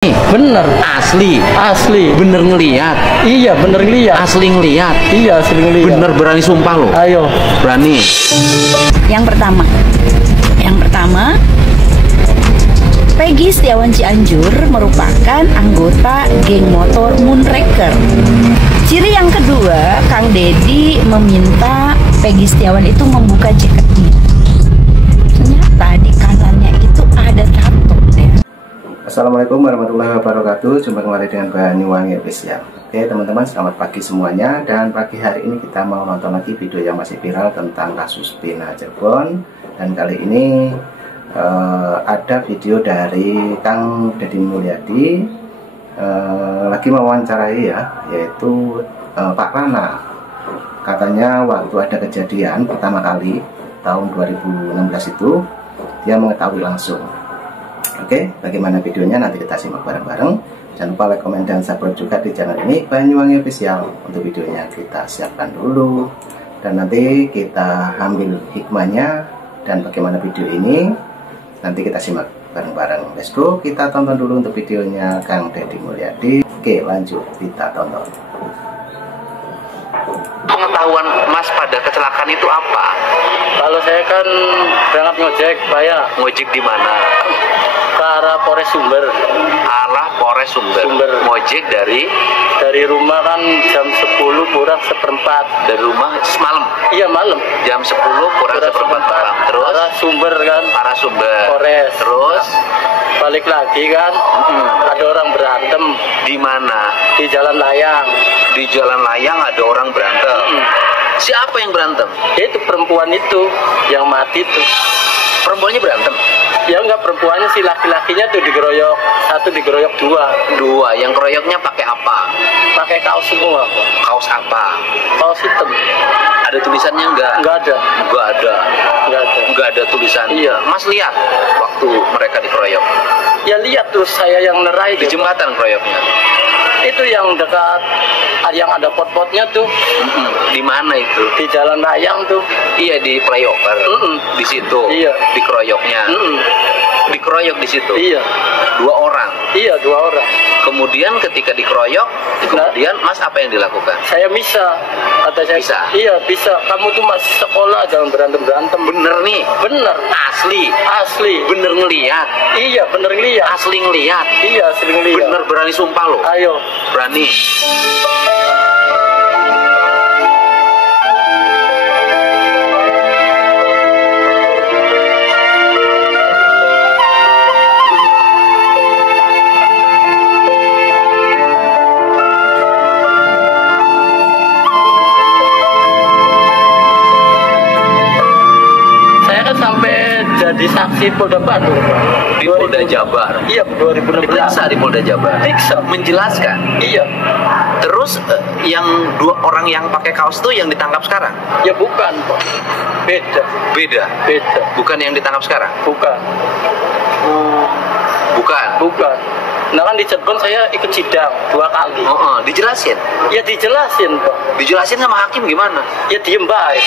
Bener. Asli. Bener ngeliat. Iya, bener ngeliat. Asli ngeliat. Iya, asli ngeliat. Bener berani sumpah lo. Ayo. Berani. Yang pertama, Peggy Setiawan Cianjur merupakan anggota geng motor Moonraker. Ciri yang kedua, Kang Deddy meminta Peggy Setiawan itu membuka jaketnya. Ternyata di kanannya itu ada tato ya. Assalamualaikum warahmatullahi wabarakatuh. Jumpa kembali dengan Banyuwangi Official. Oke teman-teman, selamat pagi semuanya. Dan pagi hari ini kita mau nonton lagi video yang masih viral tentang kasus Bina Cirebon. Dan kali ini ada video dari Kang Deddy Mulyadi lagi mewawancarai yaitu Pak Rana. Katanya waktu ada kejadian pertama kali tahun 2016 itu dia mengetahui langsung. Oke, bagaimana videonya nanti kita simak bareng-bareng. Jangan lupa like, komen, dan subscribe juga di channel ini Banyuwangi Official. Untuk videonya kita siapkan dulu dan nanti kita ambil hikmahnya dan bagaimana video ini nanti kita simak bareng-bareng. Let's go, kita tonton dulu untuk videonya Kang Deddy Mulyadi. Oke, lanjut kita tonton. Pengetahuan Mas pada kecelakaan itu apa? Kalau saya kan berangkat ngojek, Pak ya. Ngojek di mana? Ke arah Polres Sumber. Arah Polres Sumber. Ngojek dari rumah kan jam 10 kurang seperempat. Dari rumah semalam. Iya, malam. Jam 10 kurang seperempat malam. Terus arah Sumber kan. arah Sumber. Polres. Terus Balik lagi kan. Ada orang berantem di mana? di Jalan Layang. Di Jalan Layang ada orang berantem. Siapa yang berantem? Itu perempuan itu yang mati tuh. Perempuannya berantem. Ya enggak, perempuannya si laki-lakinya tuh digeroyok, satu digeroyok Dua. Yang keroyoknya pakai apa? pakai kaos semua, Pak. Kaos apa? Kaos hitam. Ada tulisannya enggak? Enggak ada. Enggak ada tulisan. Iya. Mas lihat waktu mereka dikeroyok. Ya lihat terus saya yang nerai Di jembatan keroyoknya. itu yang dekat yang ada pot-potnya tuh Di mana itu? di Jalan Layang tuh. Iya, di flyover. Di situ. Iya. Dikeroyoknya. Dikeroyok di situ. Iya. 2 orang. Iya, 2 orang. Kemudian ketika dikeroyok, kemudian Mas apa yang dilakukan? Saya bisa. Kata saya. Bisa? Iya, bisa. Kamu tuh masih sekolah, jangan berantem-berantem. Bener nih. Bener. Asli. Bener ngeliat. Iya, bener ngeliat. Asli ngeliat. Iya, asli ngeliat. Bener berani sumpah lo. Ayo. Berani. Saya kan sampai jadi saksi Polda Bandung, Pak. Di Polda Jabar. Iya, 2016. Diperiksa di Polda Jabar. Periksa. Menjelaskan. Iya. Terus yang 2 orang yang pakai kaos itu yang ditangkap sekarang? Ya bukan, Pak. Beda. Beda. Bukan yang ditangkap sekarang? Bukan. Bukan. Nah kan di Cirebon saya ikut sidang 2 kali. Dijelasin. Ya dijelasin, Pak. Dijelasin sama hakim gimana? Ya diem baik.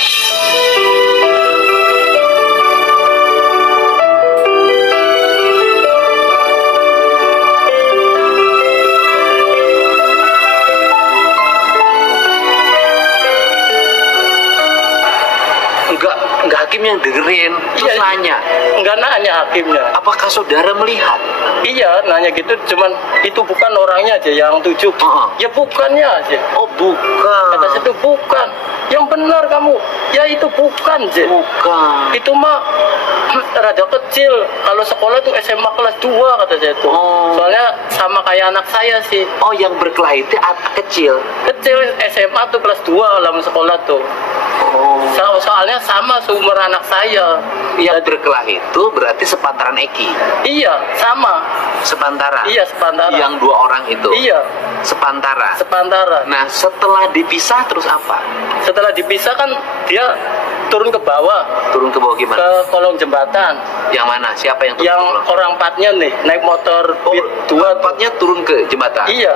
Enggak hakim yang dengerin, terus Iya. nanya. Enggak nanya hakimnya. Apakah saudara melihat? Iya, nanya gitu, cuman itu bukan orangnya aja yang 7. Ya bukannya aja. Oh, bukan. Kata saya itu bukan. Yang benar kamu. Ya itu bukan, Je. Bukan. Itu mah rada kecil. Kalau sekolah tuh SMA kelas 2 kata saya tuh. Soalnya sama kayak anak saya sih. Oh, yang berkelahi itu kecil. Kecil SMA tuh kelas 2 dalam sekolah tuh. Soalnya sama seumur anak saya. Yang berkelahi itu berarti sepantaran Eki. Iya, sama. Sepantara. Iya, sepantara. Yang 2 orang itu. Iya, Sepantara. sepantara. Nah, setelah dipisah terus apa? Setelah dipisah kan dia turun ke bawah, Turun ke bawah ke gimana? kolong jembatan. Yang mana? Siapa yang turun? Yang ke bawah? orang 4-nya nih naik motor Beat 2. Empatnya turun ke jembatan. Iya.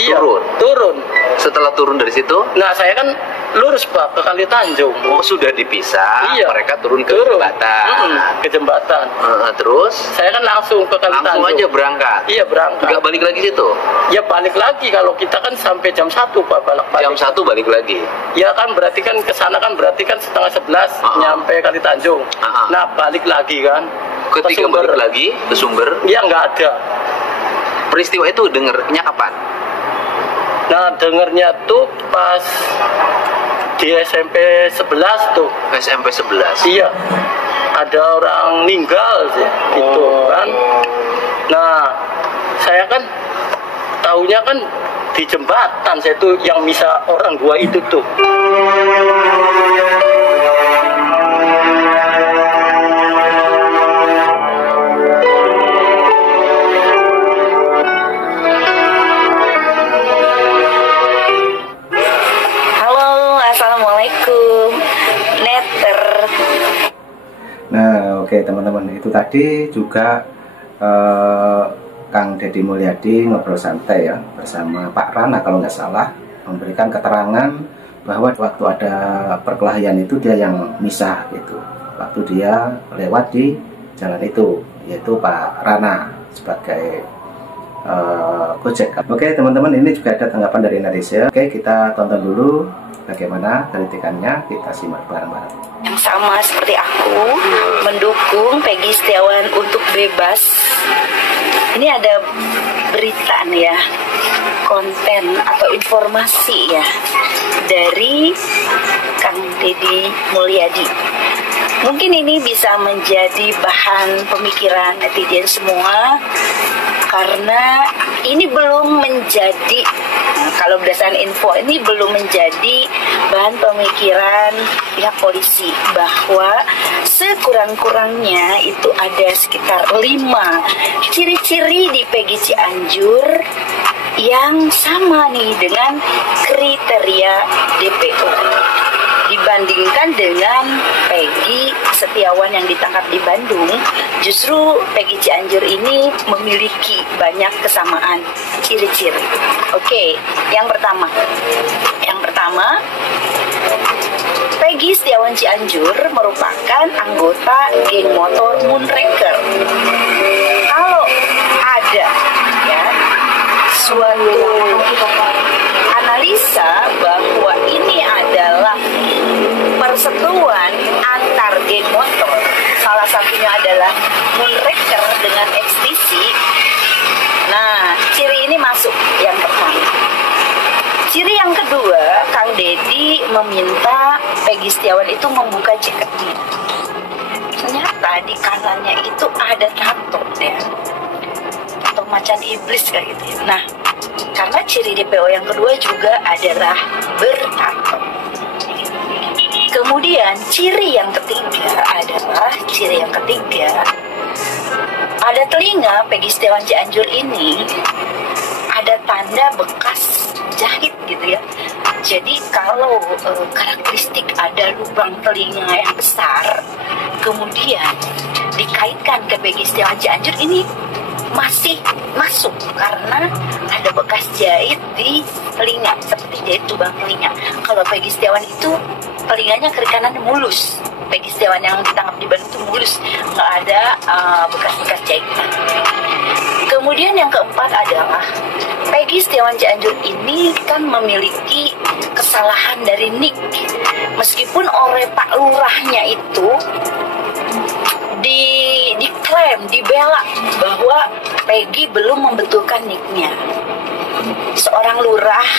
Turun. Turun. Setelah turun dari situ, Nah, saya kan lurus Pak ke Kali Tanjung. Oh, sudah dipisah, Iya. mereka turun ke Turun. jembatan. Ke jembatan. Terus Saya kan langsung ke Kali langsung Tanjung. aja berangkat. Iya, berangkat. Nggak balik lagi situ. Ya balik lagi, kalau kita kan sampai jam 1 Pak balik. Jam 1 balik lagi. Ya kan berarti kan ke sana kan berarti kan setengah 11 nyampe Kali Tanjung. Nah, balik lagi kan. Ketika balik lagi ke Sumber, Ya nggak ada. peristiwa itu dengernya kapan? Nah, dengernya tuh pas di SMP 11 tuh. SMP 11. Iya. Ada orang meninggal sih, gitu kan. Nah, saya kan taunya kan di jembatan, saya tuh yang bisa orang dua itu tuh. Halo, assalamualaikum. Netter. Nah, oke teman-teman, itu tadi juga Kang Deddy Mulyadi ngobrol santai ya bersama Pak Rana kalau nggak salah, memberikan keterangan bahwa waktu ada perkelahian itu dia yang misah gitu, waktu dia lewat di jalan itu, yaitu Pak Rana sebagai Gojek. Oke teman-teman, ini juga ada tanggapan dari netizen. Oke, kita tonton dulu bagaimana kritikannya, kita simak bareng-bareng. Yang sama seperti aku mendukung Peggy Setiawan untuk bebas. Ini ada berita nih ya, konten atau informasi ya dari Kang Deddy Mulyadi. Mungkin ini bisa menjadi bahan pemikiran netizen semua, karena ini belum menjadi, kalau berdasarkan info ini belum menjadi bahan pemikiran pihak polisi, bahwa sekurang-kurangnya itu ada sekitar 5 ciri-ciri di Peggy Cianjur yang sama nih dengan kriteria DPO, dibandingkan dengan Peggy Setiawan yang ditangkap di Bandung. Justru Peggy Cianjur ini memiliki banyak kesamaan ciri-ciri. Oke, yang pertama Peggy Setiawan Cianjur merupakan anggota geng motor Moonraker. Kalau ada ya suatu analisa bahwa ini adalah perseteruan antar geng motor, salah satunya adalah Moonraker dengan XTC. Nah, ciri ini masuk yang pertama. Ciri yang kedua, Kang Deddy meminta Peggy Setiawan itu membuka jaketnya. Ternyata di kanannya itu ada tato ya, atau macan iblis kayak gitu ya. Nah, karena ciri DPO yang kedua juga adalah bertato. Kemudian ciri yang ketiga ada telinga Peggy Setiawan Cianjur ini ada tanda bekas jahit gitu ya. Jadi kalau karakteristik ada lubang telinga yang besar, kemudian dikaitkan ke Peggy Setiawan Cianjur, ini masih masuk karena ada bekas jahit di telinga, seperti jahit lubang telinga. Kalau Peggy Setiawan itu telinganya kiri kanan mulus. Peggy Setiawan yang ditangkap di Bandung itu mulus, nggak ada bekas-bekas jahitan. Kemudian yang keempat adalah Peggy Setiawan Cianjur ini kan memiliki kesalahan dari NIK. Meskipun oleh Pak Lurahnya itu diklaim, dibela bahwa Peggy belum membetulkan NIK-nya. Seorang lurah,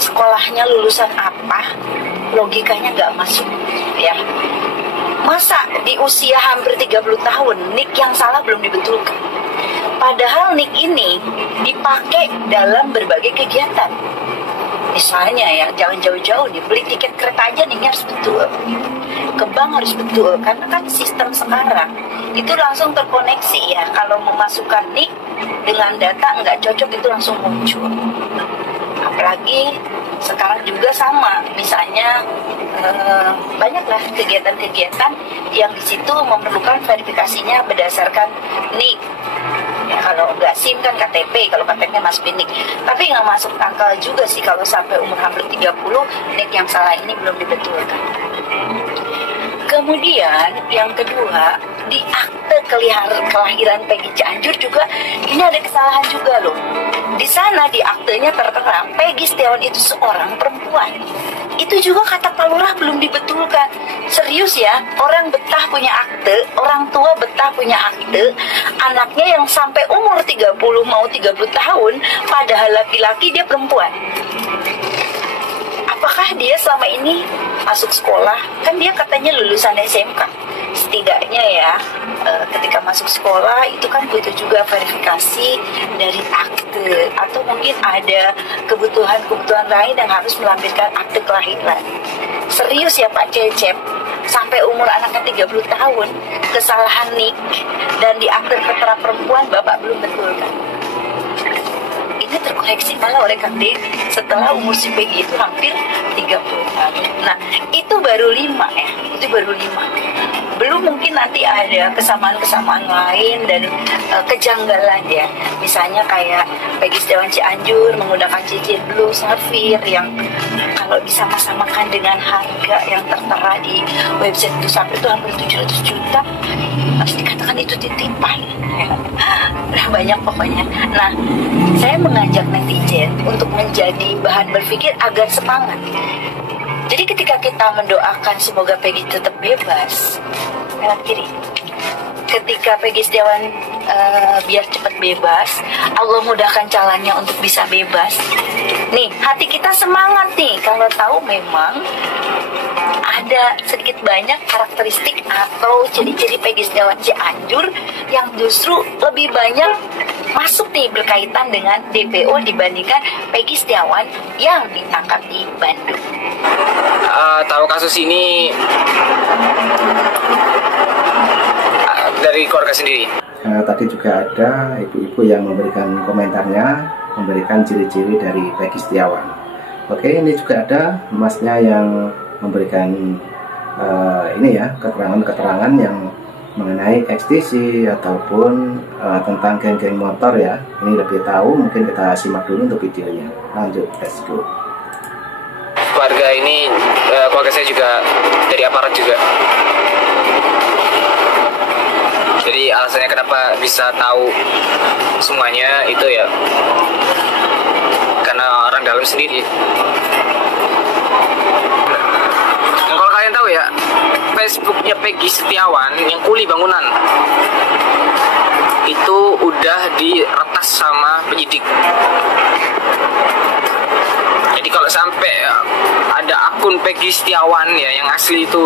sekolahnya lulusan apa, logikanya nggak masuk ya. Masa di usia hampir 30 tahun NIK yang salah belum dibetulkan? Padahal NIK ini dipakai dalam berbagai kegiatan. Misalnya ya, jangan jauh-jauh nih, beli tiket kereta aja NIK-nya harus betul, ke bank harus betul, karena kan sistem sekarang itu langsung terkoneksi ya. Kalau memasukkan NIK dengan data nggak cocok itu langsung muncul. Apalagi sekarang juga sama, misalnya banyaklah kegiatan-kegiatan yang di situ memerlukan verifikasinya berdasarkan NIK. Ya, kalau nggak SIM kan KTP, kalau KTP masuk nik. Tapi nggak masuk akal juga sih kalau sampai umur hampir 30 nik yang salah ini belum dibetulkan. Kemudian yang kedua, di akte kelahiran Peggy Cianjur juga ini ada kesalahan juga loh. Di sana di aktenya tertera Peggy Setiawan itu seorang perempuan. Itu juga kata Pak Lurah belum dibetulkan. Serius ya, orang betah punya akte, orang tua betah punya akte, anaknya yang sampai umur 30 mau 30 tahun, padahal laki-laki dia perempuan. Apakah dia selama ini masuk sekolah? Kan dia katanya lulusan SMK. Setidaknya ya, ketika masuk sekolah itu kan butuh juga verifikasi dari akte. Atau mungkin ada kebutuhan-kebutuhan lain yang harus melampirkan akte kelahiran. Serius ya Pak Cecep, sampai umur anaknya 30 tahun, kesalahan nik dan di akte ketera perempuan Bapak belum betulkan. Ini terkoreksi malah oleh Kang Dedi setelah umur si Peggy itu hampir 30 tahun. Nah, itu baru 5 ya, itu baru 5. Belum mungkin nanti ada kesamaan-kesamaan lain dan kejanggalan ya. Misalnya kayak Peggy Setiawan Cianjur menggunakan cincin blue sapphire yang kalau disama-samakan dengan harga yang tertera di website blue sapphire itu hampir 700 juta. Harus dikatakan itu titipan. Nah, banyak pokoknya. Nah, saya mengajak netizen untuk menjadi bahan berpikir agar semangat. Jadi ketika kita mendoakan semoga Peggy tetap bebas, lewat kiri. Ketika Peggy Setiawan biar cepat bebas, Allah mudahkan jalannya untuk bisa bebas. Nih, hati kita semangat nih kalau tahu memang ada sedikit banyak karakteristik atau ciri-ciri Peggy Setiawan Cianjur yang justru lebih banyak masuk nih berkaitan dengan DPO dibandingkan Peggy Setiawan yang ditangkap di Bandung. Tahu kasus ini dari keluarga sendiri. Tadi juga ada ibu-ibu yang memberikan komentarnya, memberikan ciri-ciri dari Peggy Setiawan. Oke, ini juga ada masnya yang memberikan ini ya, keterangan-keterangan yang mengenai XTC ataupun tentang geng-geng motor ya. Ini lebih tahu, mungkin kita simak dulu untuk videonya. Lanjut, let's go. Keluarga ini, keluarga saya juga dari aparat juga. Jadi alasannya kenapa bisa tahu semuanya itu ya karena orang dalam sendiri. Nah, kalau kalian tahu ya, Facebooknya Peggy Setiawan yang kuli bangunan itu udah diretas sama penyidik. Jadi kalau sampai ada akun Peggy Setiawan ya yang asli itu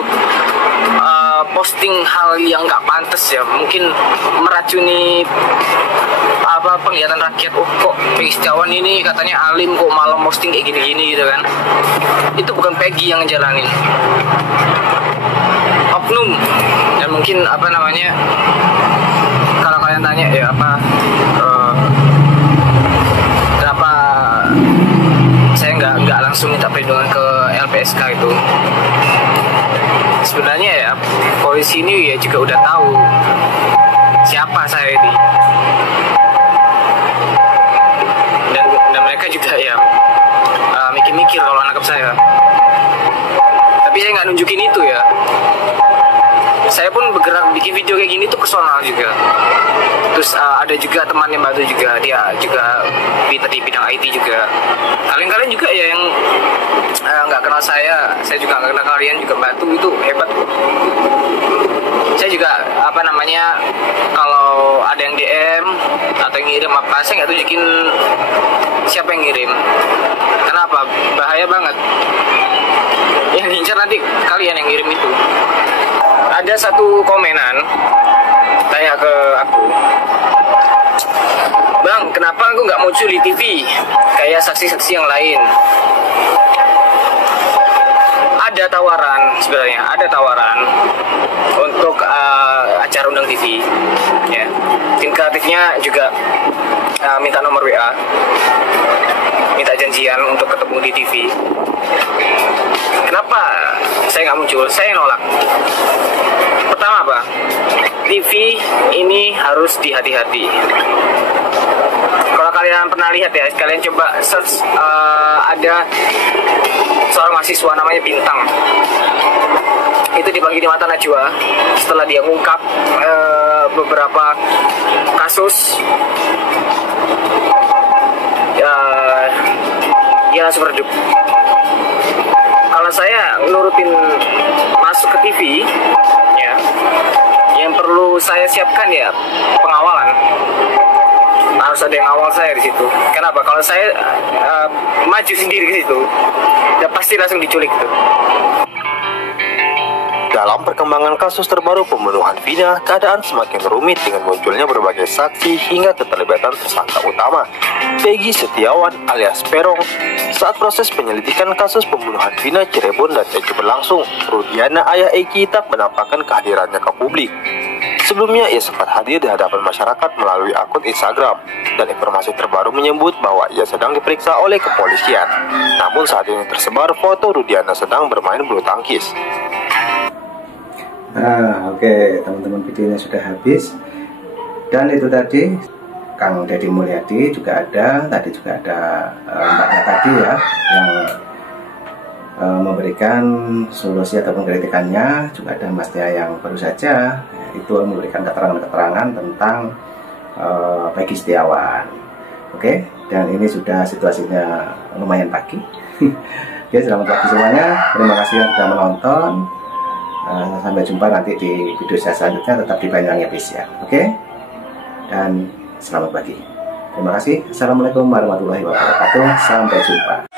posting hal yang nggak pantas ya, mungkin meracuni penglihatan rakyat. Oh, kok Peggy Setiawan ini katanya alim kok malah posting kayak gini-gini gitu kan. Itu bukan Peggy yang ngejalanin, oknum. Dan mungkin kalau kalian tanya ya kenapa saya nggak langsung minta perlindungan ke LPSK itu. Sebenarnya ya polisi ini ya juga udah tahu siapa saya ini, dan mereka juga ya mikir-mikir kalau nangkap saya. Tapi saya nggak nunjukin itu ya. Saya pun bergerak bikin video kayak gini tuh personal juga. Terus ada juga teman yang bantu juga, dia juga di bidang IT juga. Kalian juga ya yang nggak kenal saya juga nggak kenal kalian juga bantu, itu hebat. Saya juga kalau ada yang DM atau yang ngirim apa, saya nggak tunjukin siapa yang ngirim. Kenapa? Bahaya banget. Yang diincar nanti kalian yang ngirim itu. Ada satu komenan tanya ke aku, "Bang, kenapa aku nggak muncul di TV kayak saksi-saksi yang lain?" Ada tawaran, sebenarnya ada tawaran untuk acara undang TV ya. Tim kreatifnya juga minta nomor WA, minta janjian untuk ketemu di TV. Kenapa saya nggak muncul? Saya nolak. Pertama apa? TV ini harus dihati-hati. Kalau kalian pernah lihat ya, kalian coba search, ada seorang mahasiswa namanya Bintang. Itu dibagi di mata Najwa setelah dia ngungkap beberapa kasus. Dia langsung redup. Kalau saya nurutin masuk ke TV, ya, yang perlu saya siapkan ya pengawalan. Harus ada yang awal saya di situ. Kenapa? Kalau saya maju sendiri ke situ, ya pasti langsung diculik tuh. Dalam perkembangan kasus terbaru pembunuhan Vina, keadaan semakin rumit dengan munculnya berbagai saksi hingga keterlibatan tersangka utama, Peggy Setiawan alias Peron. Saat proses penyelidikan kasus pembunuhan Vina Cirebon dan Tejo berlangsung, Rudiana ayah Eki tak menampakkan kehadirannya ke publik. Sebelumnya ia sempat hadir di hadapan masyarakat melalui akun Instagram, dan informasi terbaru menyebut bahwa ia sedang diperiksa oleh kepolisian. Namun saat ini tersebar foto Rudiana sedang bermain bulu tangkis. Oke, teman-teman, videonya sudah habis. Dan itu tadi Kang Deddy Mulyadi juga ada, tadi juga ada mbaknya tadi ya, yang memberikan solusi ataupun kritikannya. Juga ada Masnya yang baru saja itu memberikan keterangan-keterangan tentang Peggy Setiawan. Oke, dan ini sudah situasinya lumayan pagi. Oke, selamat pagi semuanya. Terima kasih yang sudah menonton. Sampai jumpa nanti di video saya selanjutnya, tetap di Banyuwangi Official. Oke, dan selamat pagi. Terima kasih. Assalamualaikum warahmatullahi wabarakatuh. Sampai jumpa.